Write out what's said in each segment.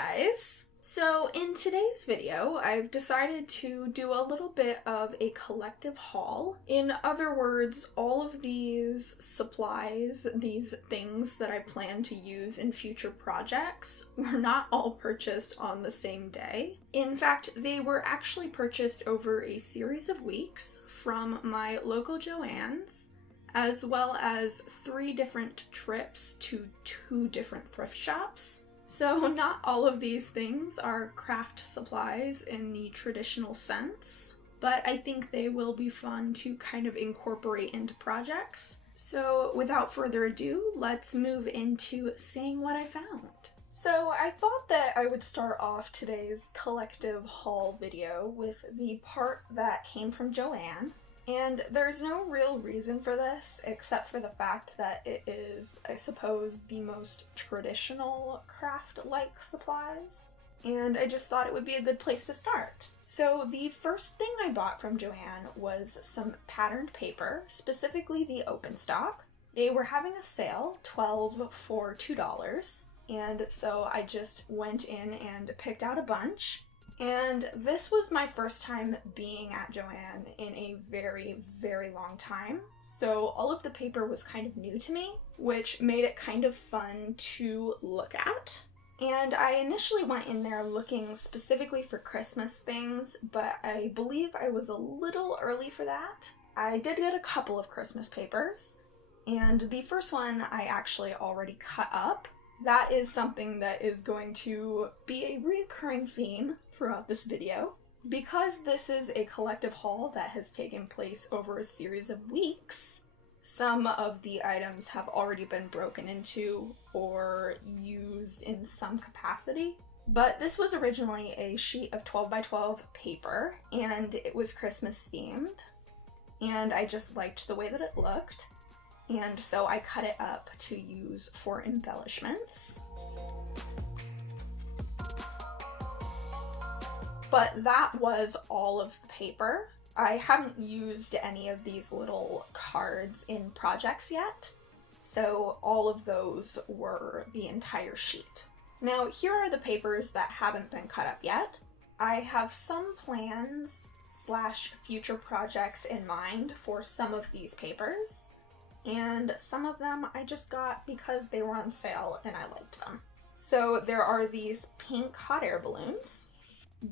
guys! So in today's video, I've decided to do a little bit of a collective haul. In other words, all of these supplies, these things that I plan to use in future projects, were not all purchased on the same day. In fact, they were actually purchased over a series of weeks from my local Joann's, as well as 3 different trips to 2 different thrift shops. So not all of these things are craft supplies in the traditional sense, but I think they will be fun to kind of incorporate into projects. So without further ado, let's move into seeing what I found. So I thought that I would start off today's collective haul video with the part that came from Joann. And there's no real reason for this, except for the fact that it is, I suppose, the most traditional craft-like supplies. And I just thought it would be a good place to start. So the first thing I bought from Joann was some patterned paper, specifically the open stock. They were having a sale, 12 for $2, and so I just went in and picked out a bunch. And this was my first time being at Joann in a very, very long time. So all of the paper was kind of new to me, which made it kind of fun to look at. And I initially went in there looking specifically for Christmas things, but I believe I was a little early for that. I did get a couple of Christmas papers, and the first one I actually already cut up. That is something that is going to be a recurring theme throughout this video. Because this is a collective haul that has taken place over a series of weeks, some of the items have already been broken into or used in some capacity. But this was originally a sheet of 12 by 12 paper, and it was Christmas themed, and I just liked the way that it looked. And so I cut it up to use for embellishments. But that was all of the paper. I haven't used any of these little cards in projects yet, so all of those were the entire sheet. Now, here are the papers that haven't been cut up yet. I have some plans / future projects in mind for some of these papers. And some of them I just got because they were on sale and I liked them. So there are these pink hot air balloons,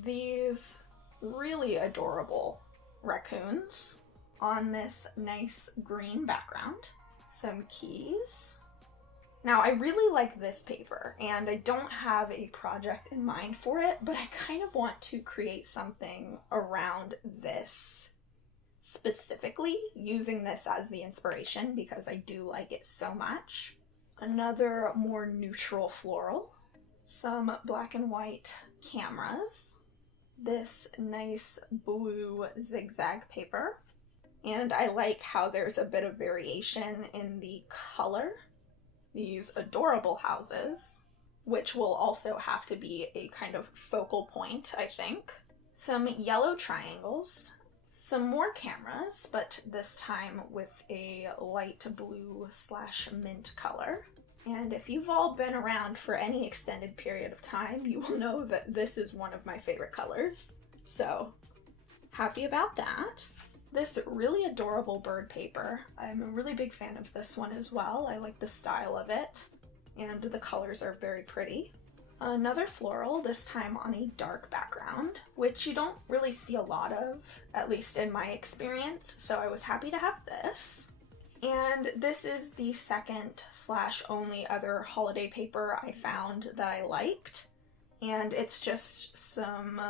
these really adorable raccoons on this nice green background, some keys. Now I really like this paper and I don't have a project in mind for it, but I kind of want to create something around this specifically, using this as the inspiration because I do like it so much. Another more neutral floral, some black and white cameras, this nice blue zigzag paper, and I like how there's a bit of variation in the color. These adorable houses, which will also have to be a kind of focal point, I think. Some yellow triangles, some more cameras, but this time with a light blue / mint color. And if you've all been around for any extended period of time, you will know that this is one of my favorite colors. So, happy about that. This really adorable bird paper. I'm a really big fan of this one as well. I like the style of it, and the colors are very pretty. Another floral, this time on a dark background, which you don't really see a lot of, at least in my experience, so I was happy to have this. And this is the second / only other holiday paper I found that I liked, and it's just some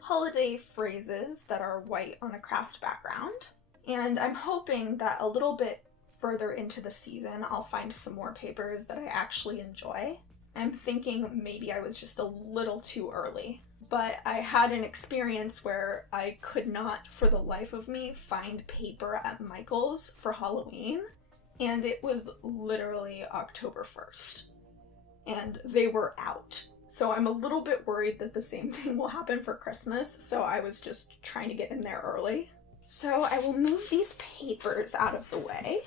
holiday phrases that are white on a craft background. And I'm hoping that a little bit further into the season I'll find some more papers that I actually enjoy. I'm thinking maybe I was just a little too early, but I had an experience where I could not for the life of me find paper at Michael's for Halloween, and it was literally October 1st, and they were out. So I'm a little bit worried that the same thing will happen for Christmas, so I was just trying to get in there early. So I will move these papers out of the way.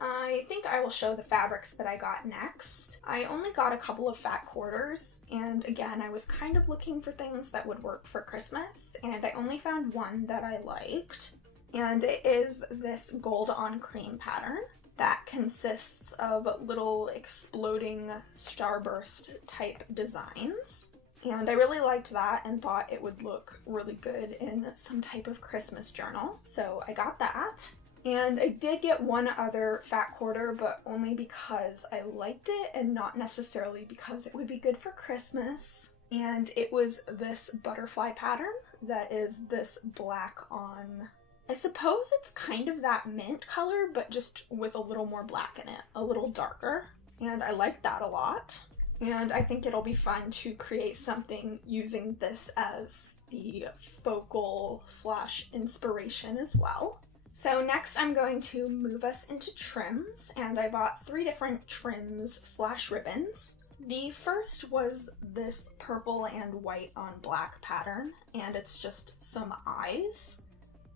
I think I will show the fabrics that I got next. I only got a couple of fat quarters, and again, I was kind of looking for things that would work for Christmas, and I only found one that I liked. And it is this gold on cream pattern that consists of little exploding starburst type designs. And I really liked that and thought it would look really good in some type of Christmas journal. So I got that. And I did get one other fat quarter, but only because I liked it and not necessarily because it would be good for Christmas. And it was this butterfly pattern that is this black on, I suppose it's kind of that mint color, but just with a little more black in it, a little darker. And I liked that a lot. And I think it'll be fun to create something using this as the focal / inspiration as well. So next I'm going to move us into trims, and I bought 3 different trims / ribbons. The first was this purple and white on black pattern, and it's just some eyes.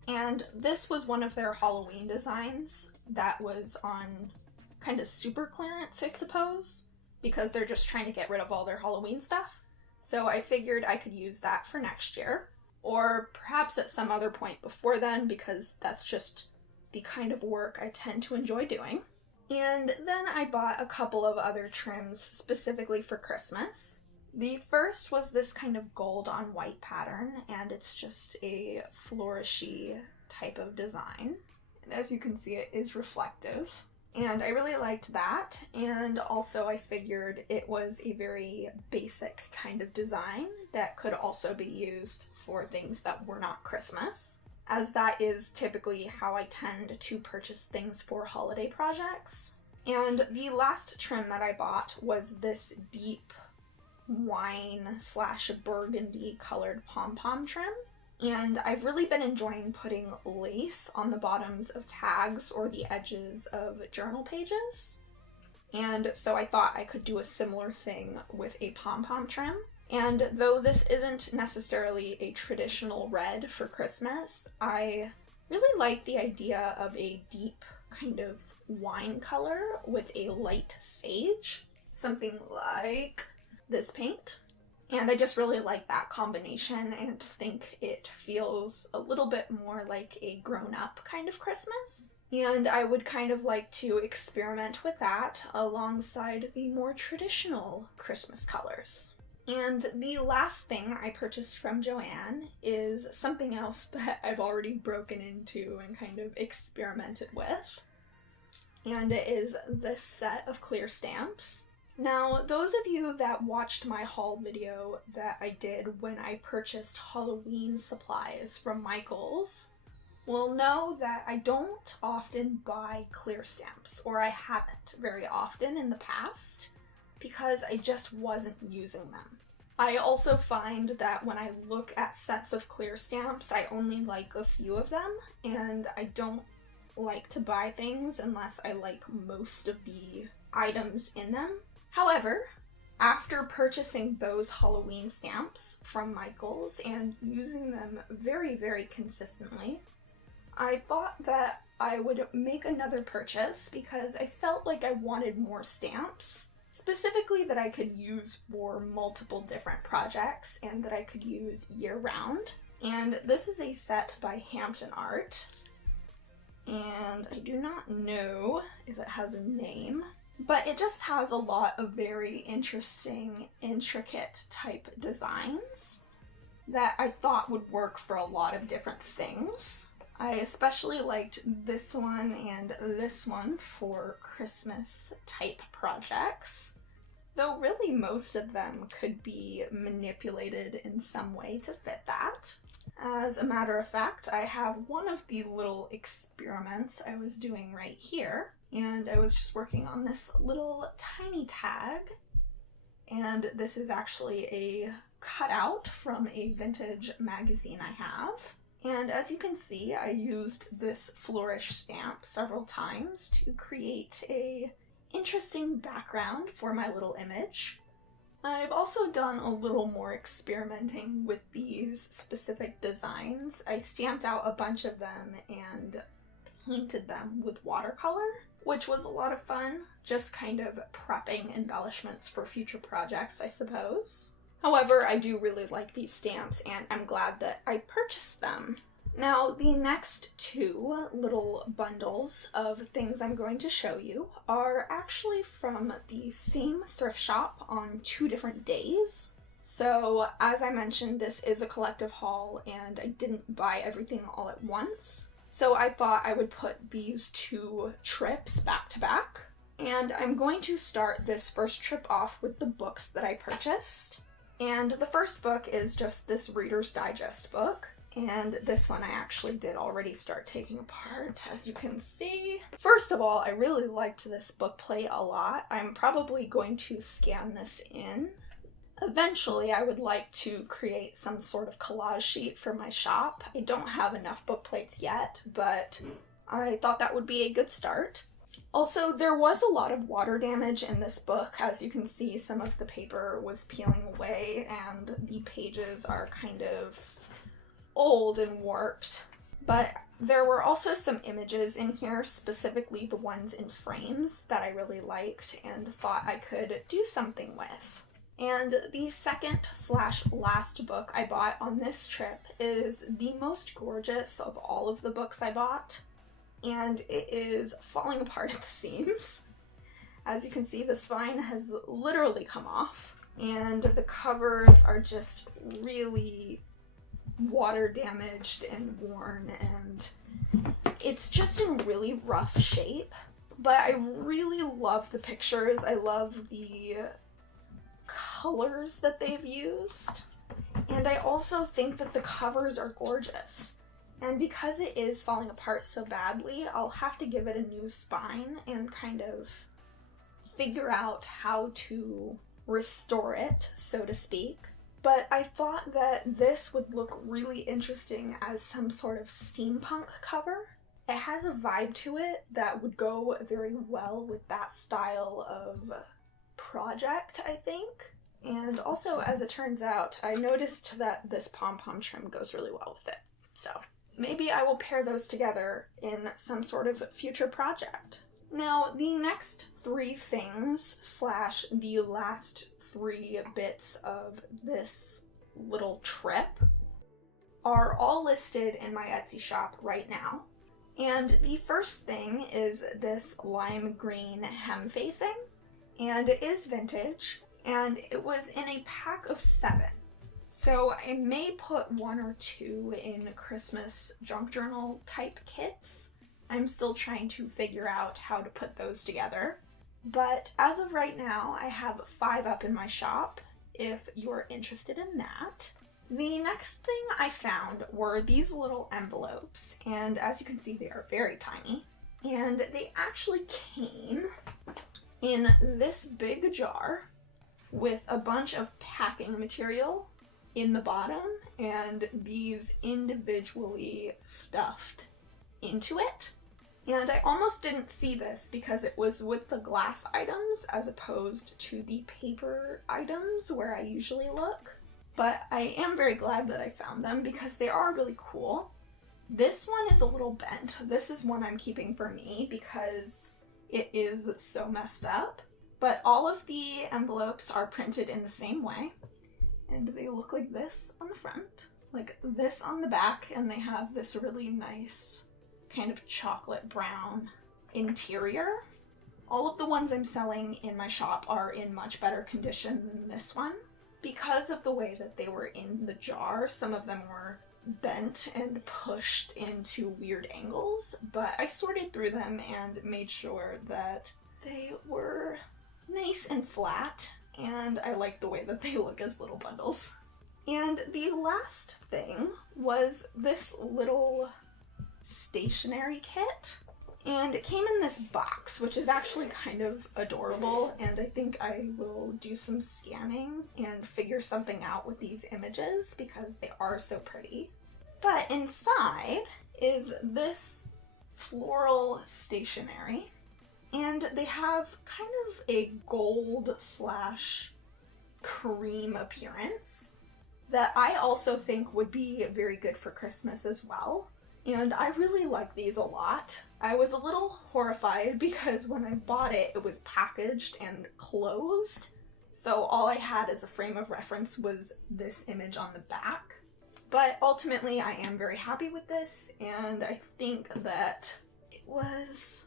And this was one of their Halloween designs that was on kind of super clearance, I suppose, because they're just trying to get rid of all their Halloween stuff. So I figured I could use that for next year, or perhaps at some other point before then, because that's just the kind of work I tend to enjoy doing. And then I bought a couple of other trims specifically for Christmas. The first was this kind of gold on white pattern, and it's just a flourishy type of design. And as you can see, it is reflective. And I really liked that, and also I figured it was a very basic kind of design that could also be used for things that were not Christmas, as that is typically how I tend to purchase things for holiday projects. And the last trim that I bought was this deep wine / burgundy colored pom-pom trim. And I've really been enjoying putting lace on the bottoms of tags or the edges of journal pages. And so I thought I could do a similar thing with a pom-pom trim. And though this isn't necessarily a traditional red for Christmas, I really like the idea of a deep kind of wine color with a light sage. Something like this paint. And I just really like that combination and think it feels a little bit more like a grown-up kind of Christmas. And I would kind of like to experiment with that alongside the more traditional Christmas colors. And the last thing I purchased from Joanne is something else that I've already broken into and kind of experimented with. And it is this set of clear stamps. Now, those of you that watched my haul video that I did when I purchased Halloween supplies from Michaels will know that I don't often buy clear stamps, or I haven't very often in the past, because I just wasn't using them. I also find that when I look at sets of clear stamps, I only like a few of them, and I don't like to buy things unless I like most of the items in them. However, after purchasing those Halloween stamps from Michaels and using them very, very consistently, I thought that I would make another purchase because I felt like I wanted more stamps, specifically that I could use for multiple different projects and that I could use year-round. And this is a set by Hampton Art, and I do not know if it has a name. But it just has a lot of very interesting, intricate type designs that I thought would work for a lot of different things. I especially liked this one and this one for Christmas type projects, though really most of them could be manipulated in some way to fit that. As a matter of fact, I have one of the little experiments I was doing right here. And I was just working on this little tiny tag, and this is actually a cutout from a vintage magazine I have. And as you can see, I used this flourish stamp several times to create a interesting background for my little image. I've also done a little more experimenting with these specific designs. I stamped out a bunch of them and painted them with watercolor, which was a lot of fun, just kind of prepping embellishments for future projects, I suppose. However, I do really like these stamps, and I'm glad that I purchased them. Now, the next two little bundles of things I'm going to show you are actually from the same thrift shop on 2 different days. So, as I mentioned, this is a collective haul, and I didn't buy everything all at once. So I thought I would put these 2 trips back to back. And I'm going to start this first trip off with the books that I purchased. And the first book is just this Reader's Digest book. And this one I actually did already start taking apart, as you can see. First of all, I really liked this book plate a lot. I'm probably going to scan this in. Eventually, I would like to create some sort of collage sheet for my shop. I don't have enough book plates yet, but I thought that would be a good start. Also, there was a lot of water damage in this book. As you can see, some of the paper was peeling away and the pages are kind of old and warped. But there were also some images in here, specifically the ones in frames, that I really liked and thought I could do something with. And the second/last book I bought on this trip is the most gorgeous of all of the books I bought, and it is falling apart at the seams. As you can see, the spine has literally come off, and the covers are just really water damaged and worn, and it's just in really rough shape. But I really love the pictures. I love the colors that they've used, and I also think that the covers are gorgeous. And because it is falling apart so badly, I'll have to give it a new spine and kind of figure out how to restore it, so to speak. But I thought that this would look really interesting as some sort of steampunk cover. It has a vibe to it that would go very well with that style of project, I think. And also, as it turns out, I noticed that this pom-pom trim goes really well with it. So maybe I will pair those together in some sort of future project. Now, the next 3 things / the last 3 bits of this little trip are all listed in my Etsy shop right now. And the first thing is this lime green hem facing, and it is vintage, and it was in a pack of 7. So I may put 1 or 2 in Christmas junk journal type kits. I'm still trying to figure out how to put those together. But as of right now, I have 5 up in my shop, if you're interested in that. The next thing I found were these little envelopes, and as you can see, they are very tiny. And they actually came in this big jar with a bunch of packing material in the bottom, and these individually stuffed into it. And I almost didn't see this because it was with the glass items as opposed to the paper items where I usually look. But I am very glad that I found them because they are really cool. This one is a little bent. This is one I'm keeping for me because it is so messed up. But all of the envelopes are printed in the same way. And they look like this on the front, like this on the back, and they have this really nice kind of chocolate brown interior. All of the ones I'm selling in my shop are in much better condition than this one. Because of the way that they were in the jar, some of them were bent and pushed into weird angles, but I sorted through them and made sure that they were nice and flat, and I like the way that they look as little bundles. And the last thing was this little stationery kit, and it came in this box, which is actually kind of adorable, and I think I will do some scanning and figure something out with these images because they are so pretty. But inside is this floral stationery, and they have kind of a gold / cream appearance that I also think would be very good for Christmas as well. And I really like these a lot. I was a little horrified because when I bought it, it was packaged and closed. So all I had as a frame of reference was this image on the back. But ultimately, I am very happy with this, and I think that it was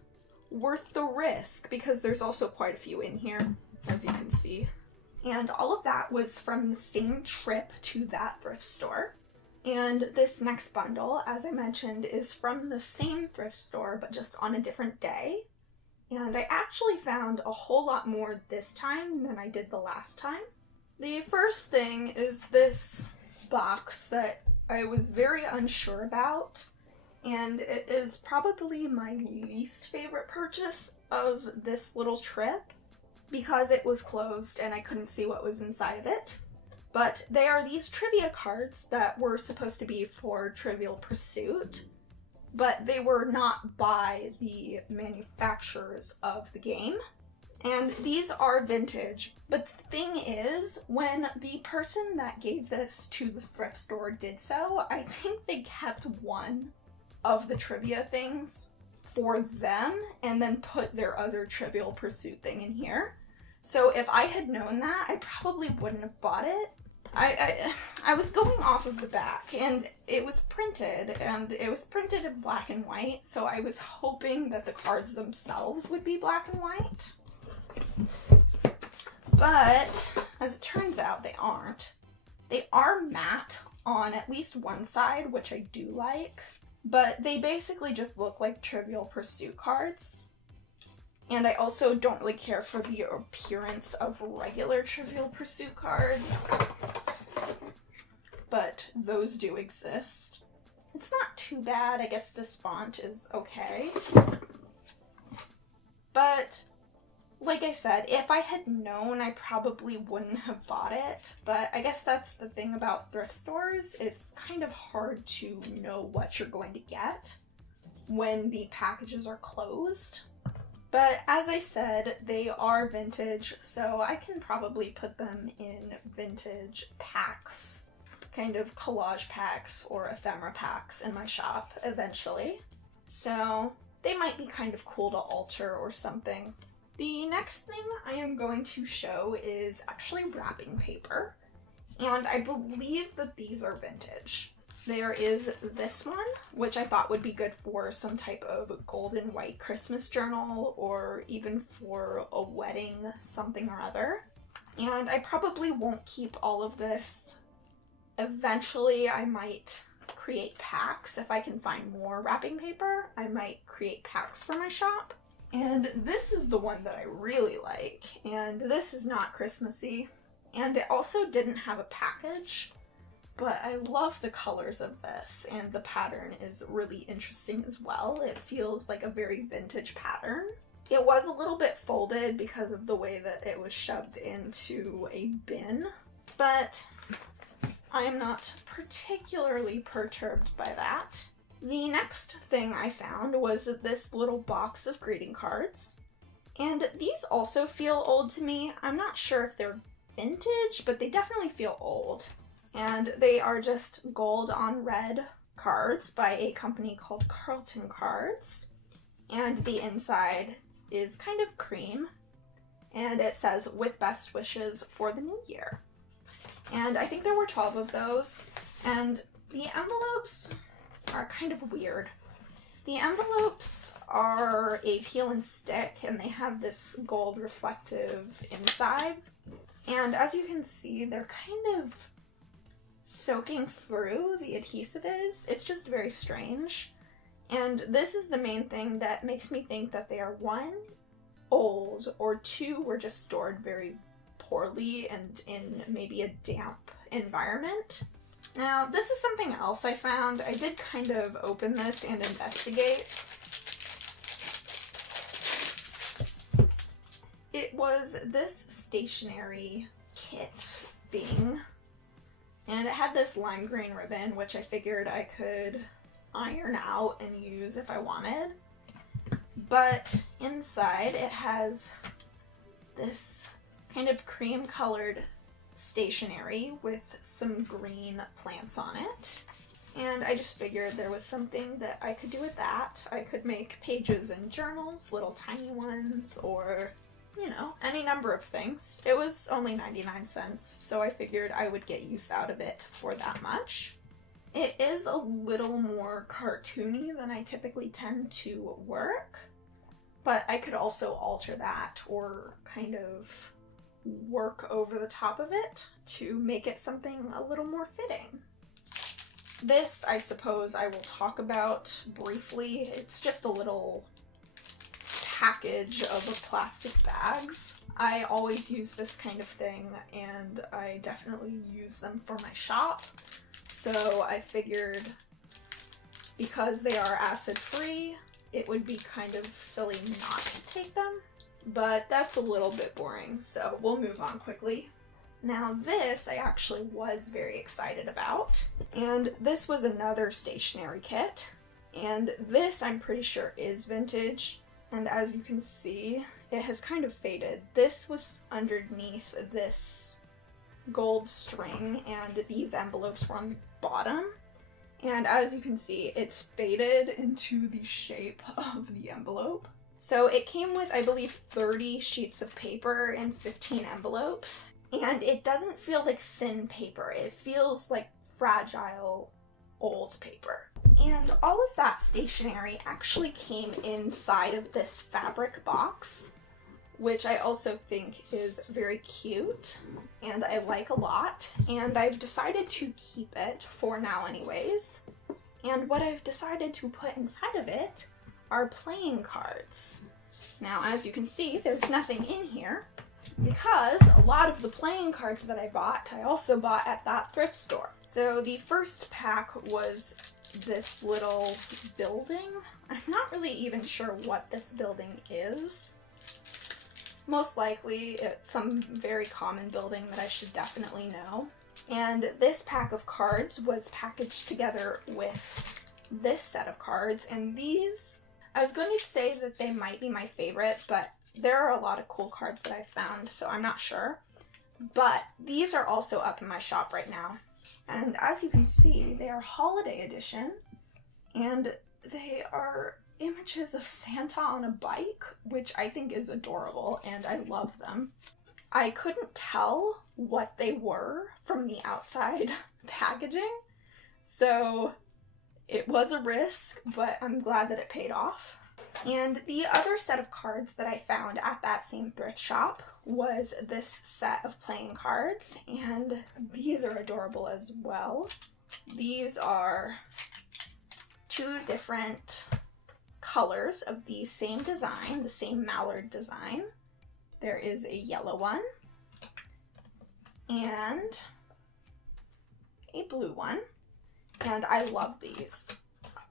worth the risk because there's also quite a few in here, as you can see. And all of that was from the same trip to that thrift store. And this next bundle, as I mentioned, is from the same thrift store, but just on a different day. And I actually found a whole lot more this time than I did the last time. The first thing is this box that I was very unsure about, and it is probably my least favorite purchase of this little trip because it was closed and I couldn't see what was inside of it. But they are these trivia cards that were supposed to be for Trivial Pursuit, but they were not by the manufacturers of the game. And these are vintage, but the thing is, when the person that gave this to the thrift store did so, I think they kept one of the trivia things for them and then put their other Trivial Pursuit thing in here. So if I had known that, I probably wouldn't have bought it. I was going off of the back, and it was printed in black and white, so I was hoping that the cards themselves would be black and white. But, as it turns out, they aren't. They are matte on at least one side, which I do like, but they basically just look like Trivial Pursuit cards. And I also don't really care for the appearance of regular Trivial Pursuit cards, but those do exist. It's not too bad. I guess this font is okay. But like I said, if I had known, I probably wouldn't have bought it. But I guess that's the thing about thrift stores. It's kind of hard to know what you're going to get when the packages are closed. But as I said, they are vintage, so I can probably put them in vintage packs, kind of collage packs or ephemera packs in my shop eventually. So they might be kind of cool to alter or something. The next thing I am going to show is actually wrapping paper, and I believe that these are vintage. There is this one, which I thought would be good for some type of gold and white Christmas journal or even for a wedding something or other. And I probably won't keep all of this. Eventually I might create packs. If I can find more wrapping paper, I might create packs for my shop. And this is the one that I really like, and this is not Christmassy. And it also didn't have a package. But I love the colors of this, and the pattern is really interesting as well. It feels like a very vintage pattern. It was a little bit folded because of the way that it was shoved into a bin, but I am not particularly perturbed by that. The next thing I found was this little box of greeting cards, and these also feel old to me. I'm not sure if they're vintage, but they definitely feel old. And they are just gold on red cards by a company called Carlton Cards. And the inside is kind of cream. And it says, "With best wishes for the new year." And I think there were 12 of those. And the envelopes are kind of weird. The envelopes are a peel and stick, and they have this gold reflective inside. And as you can see, they're kind of soaking through the adhesive is. It's just very strange. And this is the main thing that makes me think that they are, one, old, or two, were just stored very poorly and in maybe a damp environment. Now, this is something else I found. I did kind of open this and investigate. It was this stationery kit thing. And it had this lime green ribbon, which I figured I could iron out and use if I wanted. But inside it has this kind of cream colored stationery with some green plants on it. And I just figured there was something that I could do with that. I could make pages in journals, little tiny ones, or, you know, any number of things. It was only 99 cents, so I figured I would get use out of it for that much. It is a little more cartoony than I typically tend to work, but I could also alter that or kind of work over the top of it to make it something a little more fitting. This, I suppose, I will talk about briefly. It's just a little package of plastic bags. I always use this kind of thing, and I definitely use them for my shop. So I figured because they are acid-free, it would be kind of silly not to take them. But that's a little bit boring, so we'll move on quickly. Now this I actually was very excited about, and this was another stationery kit, and this I'm pretty sure is vintage, and as you can see, it has kind of faded. This was underneath this gold string, and these envelopes were on the bottom, and as you can see, it's faded into the shape of the envelope. So it came with, I believe, 30 sheets of paper and 15 envelopes. And it doesn't feel like thin paper, it feels like fragile old paper. And all of that stationery actually came inside of this fabric box, which I also think is very cute and I like a lot. And I've decided to keep it for now anyways. And what I've decided to put inside of it are playing cards. Now, as you can see, there's nothing in here, because a lot of the playing cards that I bought, I also bought at that thrift store. So the first pack was this little building. I'm not really even sure what this building is. Most likely it's some very common building that I should definitely know. And this pack of cards was packaged together with this set of cards, and these, I was going to say that they might be my favorite, but there are a lot of cool cards that I found, so I'm not sure. But these are also up in my shop right now. And as you can see, they are holiday edition, and they are images of Santa on a bike, which I think is adorable, and I love them. I couldn't tell what they were from the outside packaging, so it was a risk, but I'm glad that it paid off. And the other set of cards that I found at that same thrift shop was this set of playing cards, and these are adorable as well. These are two different colors of the same design, the same mallard design. There is a yellow one and a blue one, and I love these.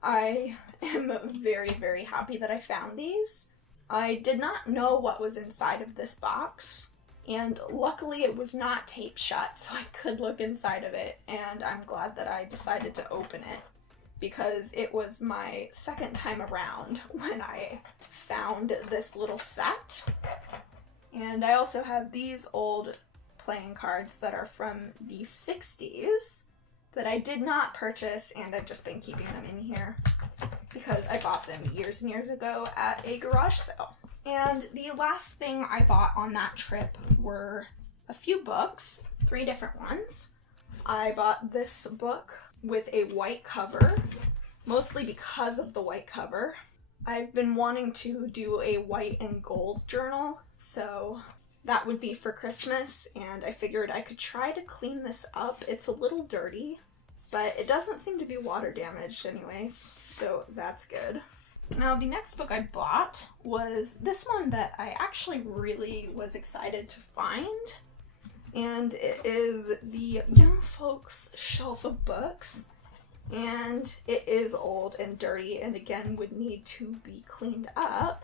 I am very, very happy that I found these. I did not know what was inside of this box, and luckily it was not taped shut, so I could look inside of it, and I'm glad that I decided to open it, because it was my second time around when I found this little set. And I also have these old playing cards that are from the 60s that I did not purchase, and I've just been keeping them in here because I bought them years and years ago at a garage sale. And the last thing I bought on that trip were a few books, 3 different ones. I bought this book with a white cover, mostly because of the white cover. I've been wanting to do a white and gold journal, so that would be for Christmas, and I figured I could try to clean this up. It's a little dirty, but it doesn't seem to be water damaged anyways, so that's good. Now, the next book I bought was this one that I actually really was excited to find, and it is the Young Folks Shelf of Books, and it is old and dirty and again would need to be cleaned up,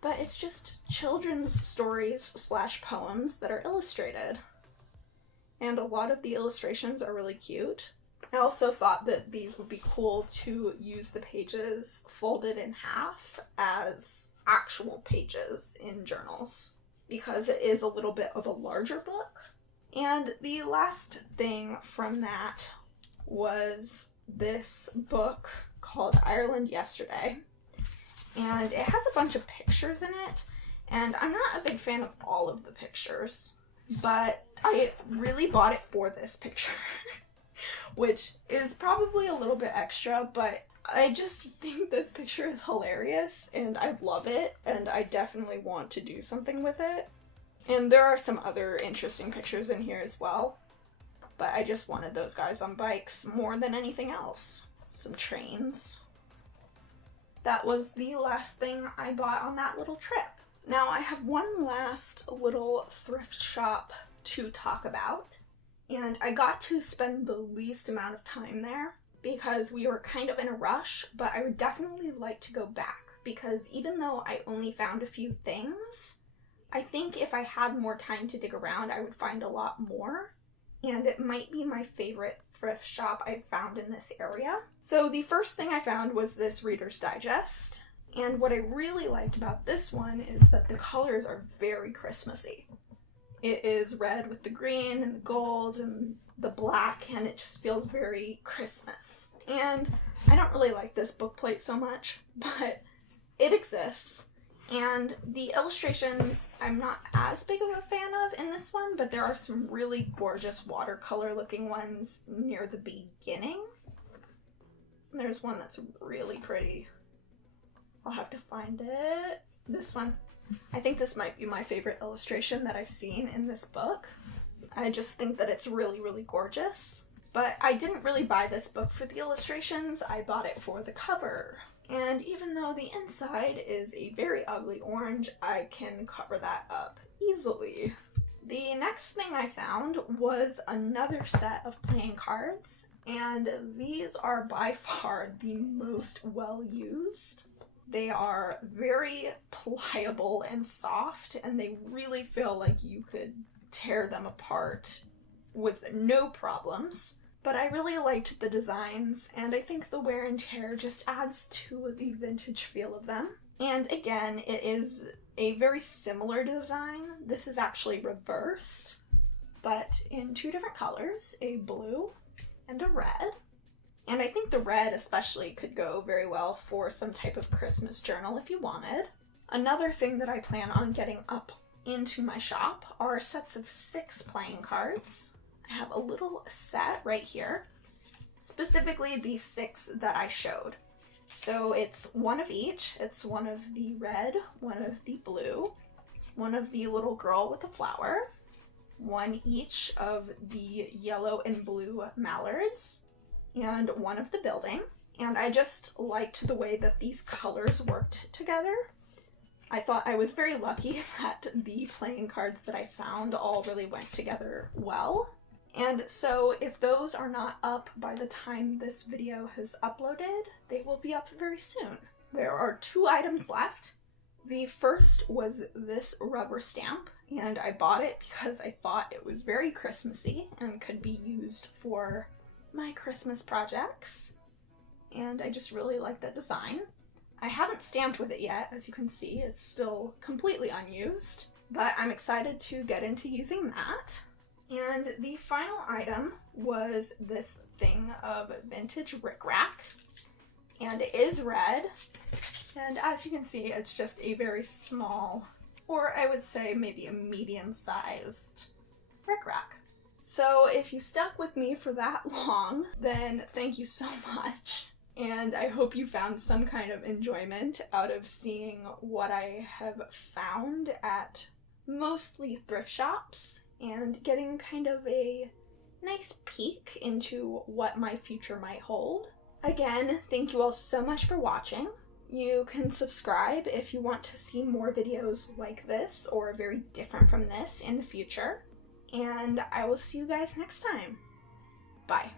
but it's just children's stories / poems that are illustrated, and a lot of the illustrations are really cute. I also thought that these would be cool to use the pages folded in half as actual pages in journals, because it is a little bit of a larger book. And the last thing from that was this book called Ireland Yesterday. And it has a bunch of pictures in it, and I'm not a big fan of all of the pictures, but I really bought it for this picture, which is probably a little bit extra, but I just think this picture is hilarious, and I love it, and I definitely want to do something with it. And there are some other interesting pictures in here as well, but I just wanted those guys on bikes more than anything else. Some trains. That was the last thing I bought on that little trip. Now I have one last little thrift shop to talk about, and I got to spend the least amount of time there because we were kind of in a rush, but I would definitely like to go back because even though I only found a few things, I think if I had more time to dig around, I would find a lot more, and it might be my favorite thrift shop I've found in this area. So the first thing I found was this Reader's Digest, and what I really liked about this one is that the colors are very Christmassy. It is red with the green and the gold and the black, and it just feels very Christmas. And I don't really like this bookplate so much, but it exists. And the illustrations I'm not as big of a fan of in this one, but there are some really gorgeous watercolor looking ones near the beginning. And there's one that's really pretty. I'll have to find it. This one. I think this might be my favorite illustration that I've seen in this book. I just think that it's really, really gorgeous. But I didn't really buy this book for the illustrations, I bought it for the cover. And even though the inside is a very ugly orange, I can cover that up easily. The next thing I found was another set of playing cards, and these are by far the most well used. They are very pliable and soft, and they really feel like you could tear them apart with no problems. But I really liked the designs, and I think the wear and tear just adds to the vintage feel of them. And again, it is a very similar design. This is actually reversed, but in two different colors, a blue and a red. And I think the red especially could go very well for some type of Christmas journal if you wanted. Another thing that I plan on getting up into my shop are sets of 6 playing cards. I have a little set right here, specifically the 6 that I showed. So it's one of each. It's one of the red, one of the blue, one of the little girl with a flower, one each of the yellow and blue mallards, and one of the building. And I just liked the way that these colors worked together. I thought I was very lucky that the playing cards that I found all really went together well. And so if those are not up by the time this video has uploaded, they will be up very soon. There are 2 items left. The first was this rubber stamp, and I bought it because I thought it was very Christmassy and could be used for my Christmas projects. And I just really like the design. I haven't stamped with it yet, as you can see, it's still completely unused, but I'm excited to get into using that. And the final item was this thing of vintage rickrack, and it is red, and as you can see, it's just a very small, or I would say maybe a medium-sized rickrack. So if you stuck with me for that long, then thank you so much, and I hope you found some kind of enjoyment out of seeing what I have found at mostly thrift shops, and getting kind of a nice peek into what my future might hold. Again, thank you all so much for watching. You can subscribe if you want to see more videos like this or very different from this in the future. And I will see you guys next time. Bye.